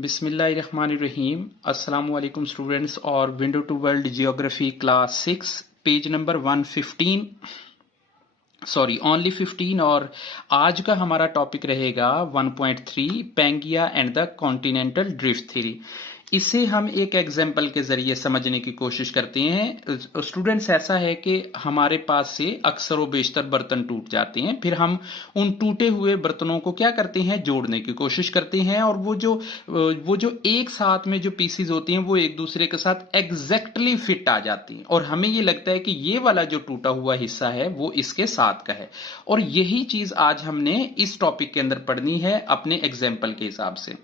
बिस्मिल्लाहिर्रहमानिर्रहीम। अस्सलाम वालेकुम स्टूडेंट्स और window to world geography class 6 page number 115 sorry only 15 और आज का हमारा टॉपिक रहेगा 1.3 Pangaea and the continental drift theory. इसे हम एक एग्जाम्पल के जरिए समझने की कोशिश करते हैं। स्टूडेंट्स, ऐसा है कि हमारे पास से अक्सर व बेशतर बर्तन टूट जाते हैं, फिर हम उन टूटे हुए बर्तनों को क्या करते हैं, जोड़ने की कोशिश करते हैं और वो जो एक साथ में जो पीसीज होती हैं वो एक दूसरे के साथ एग्जैक्टली फिट आ जाती हैं और हमें ये लगता है कि ये वाला जो टूटा हुआ हिस्सा है वो इसके साथ का है। और यही चीज आज हमने इस टॉपिक के अंदर पढ़नी है अपने एग्जाम्पल के हिसाब से।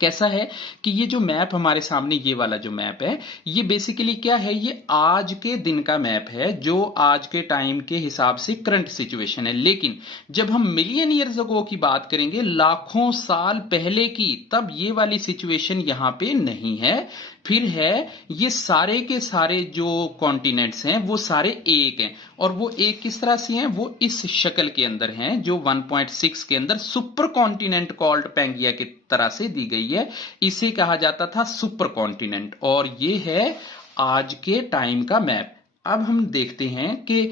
कैसा है कि ये जो मैप हमारे सामने, ये वाला जो मैप है, ये बेसिकली क्या है, ये आज के दिन का मैप है जो आज के टाइम के हिसाब से करंट सिचुएशन है। लेकिन जब हम मिलियन ईयर्स अगो की बात करेंगे, लाखों साल पहले की, तब ये वाली सिचुएशन यहां पे नहीं है। फिर है ये सारे के सारे जो कॉन्टिनेंट्स हैं वो सारे एक हैं और वो एक किस तरह से हैं, वो इस शक्ल के अंदर हैं जो 1.6 के अंदर सुपर कॉन्टिनेंट कॉल्ड पैंगिया की तरह से दी गई है। इसे कहा जाता था सुपर कॉन्टिनेंट और ये है आज के टाइम का मैप। अब हम देखते हैं कि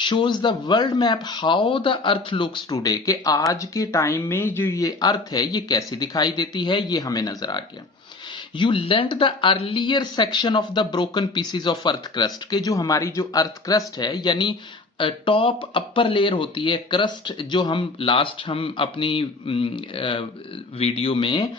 shows the world map how the earth looks today, कि आज के टाइम में जो ये अर्थ है ये कैसी दिखाई देती है, ये हमें नजर आ गया। You lent the earlier section of the broken PCs of earth crust, के जो हमारी जो अर्थ क्रस्ट है यानी टॉप अपर लेयर होती है, क्रस्ट जो हम अपनी वीडियो में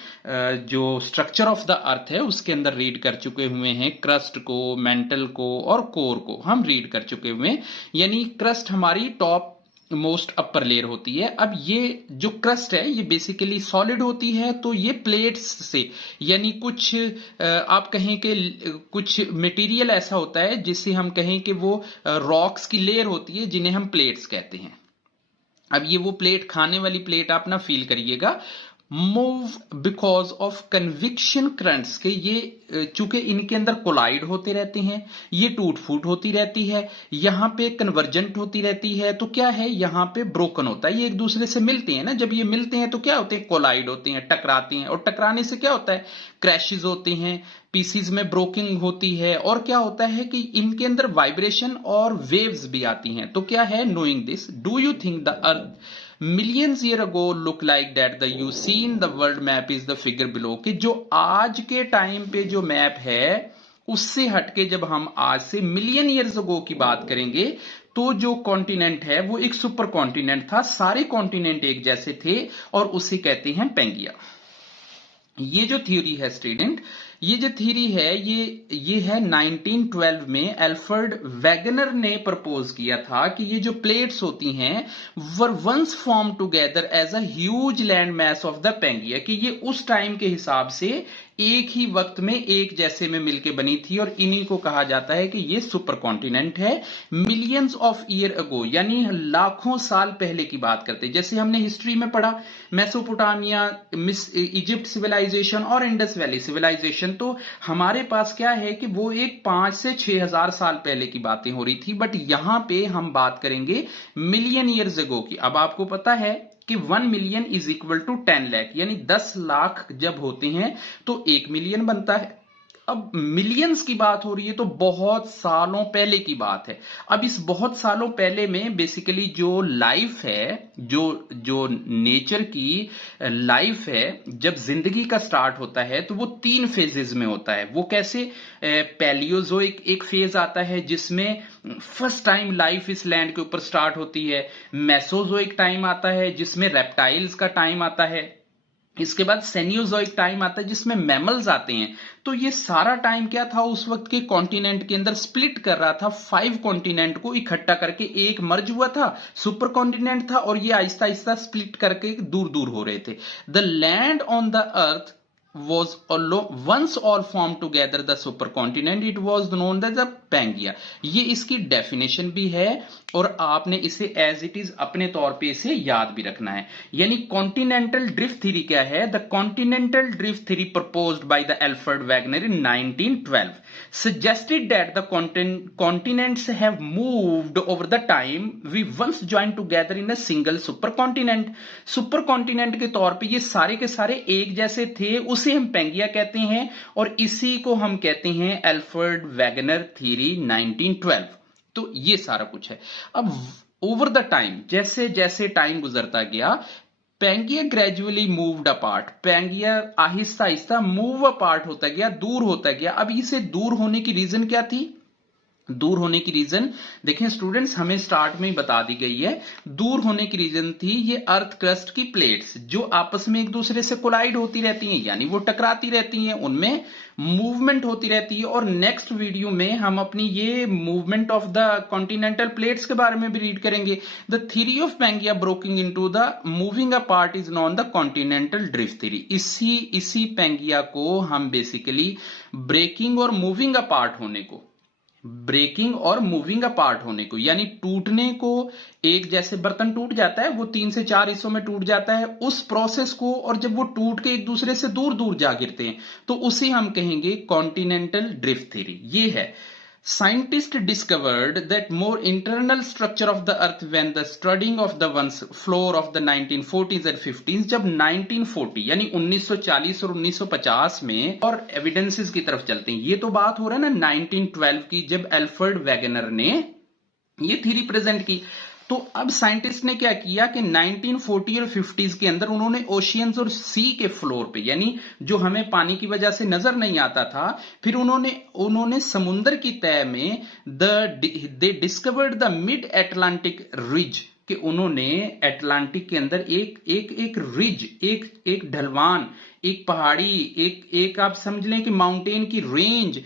जो स्ट्रक्चर ऑफ द अर्थ है उसके अंदर रीड कर चुके हुए हैं। क्रस्ट को, मेंटल को और कोर को हम रीड कर चुके हुए हैं। यानी क्रस्ट हमारी टॉप मोस्ट अपर लेयर होती है। अब ये जो क्रस्ट है ये बेसिकली सॉलिड होती है, तो ये प्लेट्स से, यानी कुछ आप कहें कि कुछ मटेरियल ऐसा होता है जिससे हम कहें कि वो रॉक्स की लेयर होती है जिन्हें हम प्लेट्स कहते हैं। अब ये वो प्लेट, खाने वाली प्लेट आप ना फील करिएगा, move because of conviction currents, के ये चूंकि इनके अंदर कोलाइड होते रहते हैं, ये टूट फूट होती रहती है, यहां पे कन्वर्जेंट होती रहती है, तो क्या है यहां पे ब्रोकन होता है, ये एक दूसरे से मिलते हैं ना। जब ये मिलते हैं तो क्या होते हैं, कोलाइड होते हैं, टकराते हैं और टकराने से क्या होता है, क्रैशेस होते हैं, पीसीज में ब्रोकिंग होती है और क्या होता है कि इनके अंदर वाइब्रेशन और वेव्स भी आती हैं। तो क्या है, knowing this, do you think the earth millions year ago look like that the you see in the world map is the figure below, कि जो आज के टाइम पे जो मैप है उससे हटके जब हम आज से मिलियन ईयर्स अगो की बात करेंगे तो जो कॉन्टिनेंट है वो एक सुपर कॉन्टिनेंट था, सारे कॉन्टिनेंट एक जैसे थे और उसे कहते हैं पैंगिया। ये जो थ्योरी है स्टूडेंट, ये जो थ्योरी है ये है 1912 में एल्फ्रेड वेगनर ने प्रपोज किया था कि ये जो प्लेट्स होती हैं were once form together as a huge land mass of the Pangaea, कि ये उस टाइम के हिसाब से एक ही वक्त में एक जैसे में मिलके बनी थी और इन्हीं को कहा जाता है कि ये सुपर कॉन्टिनेंट है। मिलियंस ऑफ ईयर अगो, यानी लाखों साल पहले की बात करते हैं। जैसे हमने हिस्ट्री में पढ़ा, मेसोपोटामिया, इजिप्ट सिविलाइजेशन और इंडस वैली सिविलाइजेशन, तो हमारे पास क्या है कि वो एक 5 से 6 हजार साल पहले की बातें हो रही थी, बट यहां पे हम बात करेंगे मिलियन ईयर्स अगो की। अब आपको पता है कि 1 million is equal to 10 lakh, यानी 10 लाख जब होते हैं तो 1 मिलियन बनता है। अब मिलियंस की बात हो रही है तो बहुत सालों पहले की बात है। अब इस बहुत सालों पहले में बेसिकली जो लाइफ है, जो नेचर की लाइफ है, जब जिंदगी का स्टार्ट होता है तो वो 3 फेजेस में होता है। वो कैसे, पैलियोजोइक एक फेज आता है जिसमें फर्स्ट टाइम लाइफ इस लैंड के ऊपर स्टार्ट होती है। मेसोजोइक टाइम आता है जिसमें रेप्टाइल्स का टाइम आता है। इसके बाद सेनियोजोइक टाइम आता है जिसमें मैमल्स आते हैं। तो ये सारा टाइम क्या था, उस वक्त के कॉन्टिनेंट के अंदर स्प्लिट कर रहा था, 5 कॉन्टिनेंट को इकट्ठा करके एक मर्ज हुआ था, सुपर कॉन्टिनेंट था और ये आहिस्ता आहिस्ता स्प्लिट करके दूर दूर हो रहे थे। The land on the earth was once all formed together the supercontinent, it was known as the पैंगिया। ये इसकी डेफिनेशन भी है और आपने इसे एज इट इज अपने तौर पे इसे याद भी रखना है। यानी कॉन्टिनेंटल ड्रिफ्ट थ्योरी क्या है? The continental drift theory proposed by the Alfred Wagner in 1912 suggested that the continents have moved over the time we once joined together in a single supercontinent। Supercontinent के तौर पे ये सारे के सारे एक जैसे थे, उसे हम पैंगिया कहते हैं और इसी को हम कहते हैं एल्फ्रेड वैगनर थ्योरी 1912। तो ये सारा कुछ है। अब ओवर द टाइम, जैसे जैसे टाइम गुजरता गया, पैंगिया gradually moved apart. पैंगिया Aahista Aahista move apart होता गया, दूर होता गया। अब इसे दूर होने की रीजन क्या थी? दूर होने की रीजन देखें स्टूडेंट्स, हमें स्टार्ट में ही बता दी गई है। दूर होने की रीजन थी ये अर्थ क्रस्ट की प्लेट्स जो आपस में एक दूसरे से कोलाइड होती रहती हैं, यानी वो टकराती रहती हैं, उनमें मूवमेंट होती रहती है। और नेक्स्ट वीडियो में हम अपनी ये movement of the continental plates के बारे में भी रीड करेंगे। The theory of Pangaea broking into the moving apart is known the continental drift theory. इसी पैंगिया को हम बेसिकली ब्रेकिंग और मूविंग अपार्ट होने को, ब्रेकिंग और मूविंग अपार्ट होने को, यानी टूटने को, एक जैसे बर्तन टूट जाता है वो 3 से 4 हिस्सों में टूट जाता है, उस प्रोसेस को, और जब वो टूट के एक दूसरे से दूर दूर जा गिरते हैं तो उसे हम कहेंगे कॉन्टिनेंटल ड्रिफ्ट थ्योरी। ये है। Scientists discovered that more internal structure of the earth when the studying of the once floor of the 1940s and 50s। जब 1940 यानी 1940 और 1950 में, और एविडेंसेस की तरफ चलते हैं, ये तो बात हो रहा है ना 1912 की, जब एल्फ्रेड वैगनर ने ये थ्योरी प्रेजेंट की। तो अब साइंटिस्ट ने क्या किया कि 1940 और 50s के अंदर उन्होंने ओशियंस और सी के फ्लोर पे, यानी जो हमें पानी की वजह से नजर नहीं आता था, फिर उन्होंने समुद्र की तह में दे discovered the mid Atlantic ridge, कि उन्होंने अटलांटिक के अंदर एक रिज, एक ढलवान, एक पहाड़ी, एक आप समझ लें कि माउंटेन की range.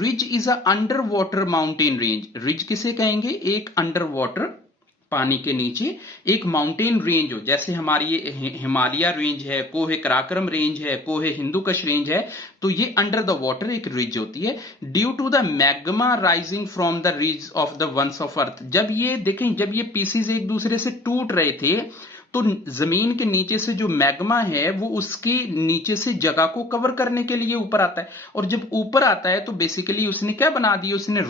Ridge is a under water mountain range. Ridge किसे कहेंगे? एक अंडर वाटर, पानी के नीचे एक माउंटेन रेंज हो, जैसे हमारी ये हिमालय रेंज है, कोहे कराकरम रेंज है, कोहे हिंदुकश रेंज है, तो ये अंडर द वाटर एक रिज होती है। Due to the magma rising from the ridge of the ones of earth. जब ये पीसीज एक दूसरे से टूट रहे थे तो जमीन के नीचे से जो मैग्मा है वो उसके नीचे से जगह को कवर करने के लिए ऊपर आता है, और जब ऊपर आता है तो बेसिकली उसने क्या बना दिए? उसने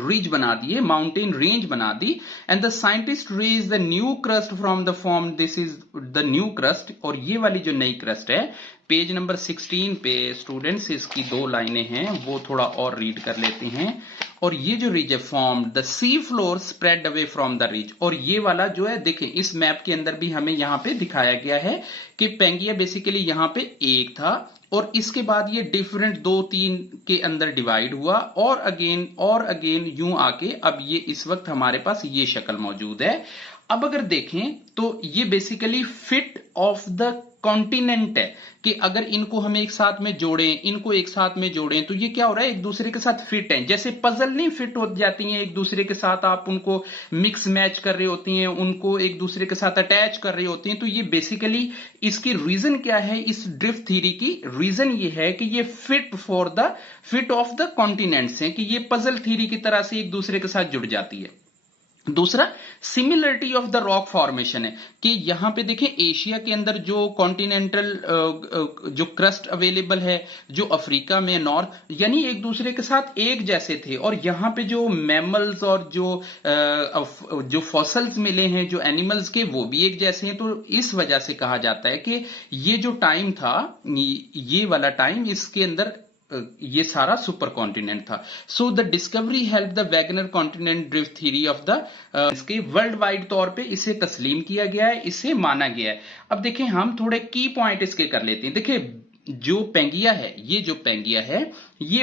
रिज बना दिए, माउंटेन रेंज बना दी। And the scientist raise the new crust from the form, this is the new crust. और ये वाली जो नई क्रस्ट है, पेज नंबर 16 पे स्टूडेंट्स इसकी 2 लाइनें हैं, वो थोड़ा और रीड कर लेते हैं। और ये जो रिज है, form the sea floor spread away from the ridge. और ये वाला जो है, देखें इस मैप के अंदर भी हमें यहां पे दिखाया गया है कि पैंगिया बेसिकली यहां पे एक था, और इसके बाद ये डिफरेंट 2-3 के अंदर डिवाइड हुआ, और अगेन यूं आके अब ये इस वक्त हमारे पास ये शक्ल मौजूद है। अब अगर देखें तो ये basically fit of the continent है, कि अगर इनको हम एक साथ में जोड़ें तो ये क्या हो रहा है? एक दूसरे के साथ फिट है। जैसे पजल नहीं फिट हो जाती हैं एक दूसरे के साथ, आप उनको मिक्स मैच कर रहे होती हैं, उनको एक दूसरे के साथ अटैच कर रही होती हैं। तो ये बेसिकली इसकी रीजन क्या है? इस ड्रिफ्ट थ्योरी की रीजन ये है कि ये फिट ऑफ द कॉन्टिनेंट्स हैं, कि ये पजल थ्योरी की तरह से एक दूसरे के साथ जुड़ जाती है। दूसरा, similarity of the rock formation है, कि यहां पे देखें एशिया के अंदर जो कॉन्टिनेंटल जो क्रस्ट अवेलेबल है, जो अफ्रीका में नॉर्थ, यानी एक दूसरे के साथ एक जैसे थे। और यहां पे जो मैमल्स और जो फॉसल्स मिले हैं जो एनिमल्स के, वो भी एक जैसे हैं। तो इस वजह से कहा जाता है कि ये जो टाइम था, ये वाला टाइम, इसके अंदर ये सारा सुपर कॉन्टिनेंट था। So the discovery help the Wagner continent drift theory of the, इसके वर्ल्ड वाइड तौर पे इसे तस्लीम किया गया है, इसे माना गया है। अब देखें हम थोड़े की पॉइंट इसके कर लेते हैं। देखिए जो पैंगिया है, ये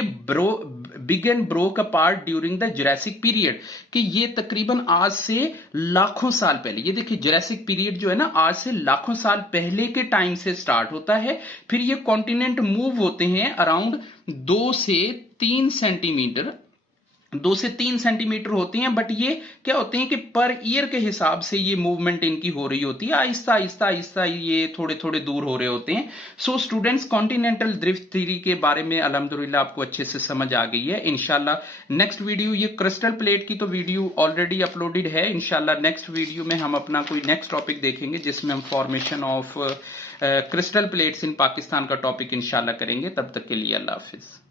begin broke apart during the Jurassic period, कि ये तकरीबन आज से लाखों साल पहले, ये देखिए जुरासिक पीरियड जो है ना, आज से लाखों साल पहले के टाइम से स्टार्ट होता है। फिर ये कॉन्टिनेंट मूव होते हैं अराउंड 2 से 3 सेंटीमीटर 2 से 3 सेंटीमीटर होती हैं, बट ये क्या होते हैं कि पर ईयर के हिसाब से ये मूवमेंट इनकी हो रही होती है, आहिस्ता आहिस्ता आहिस्ता ये थोड़े थोड़े दूर हो रहे होते हैं। So students, continental drift theory के बारे में अल्हम्दुलिल्लाह आपको अच्छे से समझ आ गई है। इंशाल्लाह नेक्स्ट वीडियो, ये क्रिस्टल प्लेट की तो वीडियो ऑलरेडी अपलोडेड है। इंशाल्लाह नेक्स्ट वीडियो में हम अपना कोई नेक्स्ट टॉपिक देखेंगे जिसमें हम फॉर्मेशन ऑफ क्रिस्टल प्लेट्स इन पाकिस्तान का टॉपिक इंशाल्लाह करेंगे। तब तक के लिए अल्लाह हाफिज।